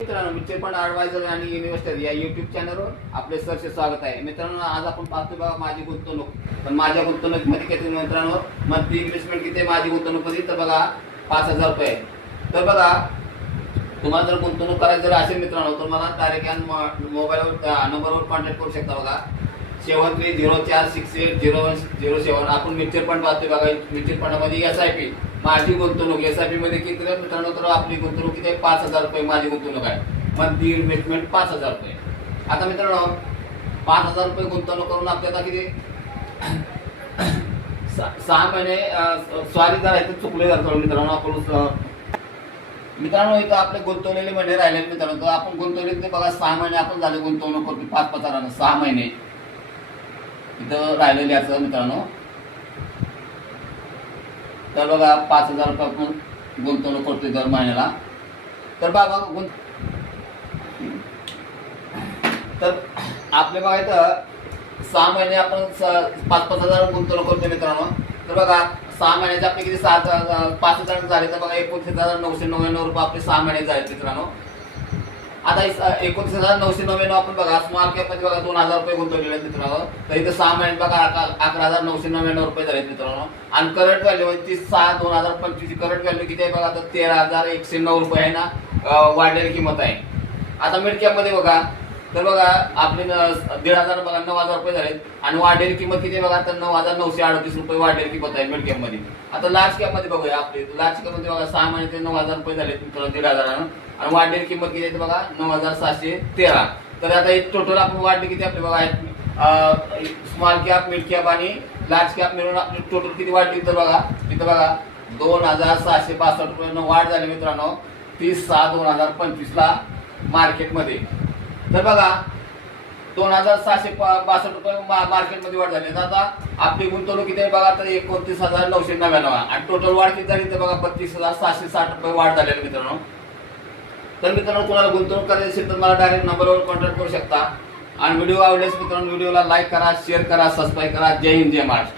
मित्रांनो, mutual fund adviser आणि investor या युट्यूब चॅनलवर आपले सरचे स्वागत आहे. मित्रांनो, आज आपण पाहतो बघा माझी गुंतवणूक. पण माझ्या गुंतवणुकीमध्ये किती मित्रांनो मंथली इन्व्हेस्टमेंट किती आहे माझी गुंतवणुकीमध्ये, तर बघा 5,000 रुपये. तर बघा तुम्हाला जर गुंतवणूक करायची जर असेल मित्रांनो, तर मला डायरेक्ट मोबाईलवर नंबरवर कॉन्टॅक्ट करू शकता. बघा 7304680107. आपण म्युच्युअल फंड पाहतोय बघा. म्युच्युअल फंडमध्ये SIP माझी गुंतवणूक SIP मध्ये किती आहे मित्रांनो, तर आपली गुंतवणूक किती आहे 5,000 रुपये माझी गुंतवणूक आहे. मंथली इन्व्हेस्टमेंट 5,000 रुपये. आता मित्रांनो 5,000 रुपये गुंतवणूक करून आपल्याला किती 6 महिने स्वारी करायचं चुकले जातो मित्रांनो. आपण मित्रांनो इथं आपले गुंतवलेले महिने राहिले मित्रांनो. तर आपण गुंतवले ते बघा 6 महिने आपण झाले गुंतवणूक करतो 5,000 6 महिने इथं राहिलेले असं मित्रांनो. तर बघा 5,000 रुपये आपण गुंतवणूक करतोय दर महिन्याला. तर बघा तर आपले बघा इथं 6 महिने आपण 5,000 गुंतवणूक करतोय मित्रांनो. तर बघा 6 महिन्याचे आपले किती 5,000 झाले, तर बघा 29,999 रुपये आपले 6 महिने झाले मित्रांनो. आता 29,999 आपण बघा स्मॉल कॅप मध्ये बघा 2,000 रुपये गुंतवलेले आहेत मित्रांनो. तर इथे 6 महिन्यात बघा 11,999 रुपये झाले मित्रांनो. आणि करंट व्हॅल्यू म्हणजे 6/2025 करंट व्हॅल्यू किती आहे बघा, तर 13,109 रुपये आहे ना, वाढलेली किंमत आहे. आता मिड कॅप मध्ये बघा, तर बघा आपले 1,500 बघा 9,000 रुपये झाले. आणि वाढलेली किंमत किती आहे बघा, तर 9,938 रुपये वाढलेली किंमत आहे मिड कॅप मध्ये. आता लार्ज कॅप मध्ये बघूया. आपली लार्ज कॅप मध्ये बघा 6 महिन्याचे 9,000 रुपये झाले मित्रांनो 1,500. आणि वाढलेली किंमत किती आहे बघा 9,713. तर आता हे टोटल आपण वाढली किती आपली बघा स्मॉल कॅप मिड कॅप आणि लार्ज कॅप मिळून आपली टोटल किती वाढली, तर बघा इथं बघा 2,762 रुपये वाढ झाली मित्रांनो 30/6/2025 ला मार्केटमध्ये. तर बघा 2,762 रुपये मार्केटमध्ये वाढ झाली. आता आपली गुंतवणूक किती आहे बघा, तर 29,999. आणि टोटल वाढ किती झाली तर बघा 32,760 रुपये वाढ झालेली मित्रांनो. तर मित्रांनो कोणाला गुंतवणूक करायची असेल तर मला डायरेक्ट नंबरवर कॉन्टॅक्ट करू शकता. आणि व्हिडिओ आवडल्यास मित्रांनो व्हिडिओला लाईक करा, शेअर करा, सबस्क्राईब करा. जय हिंद, जय महाराष्ट्र.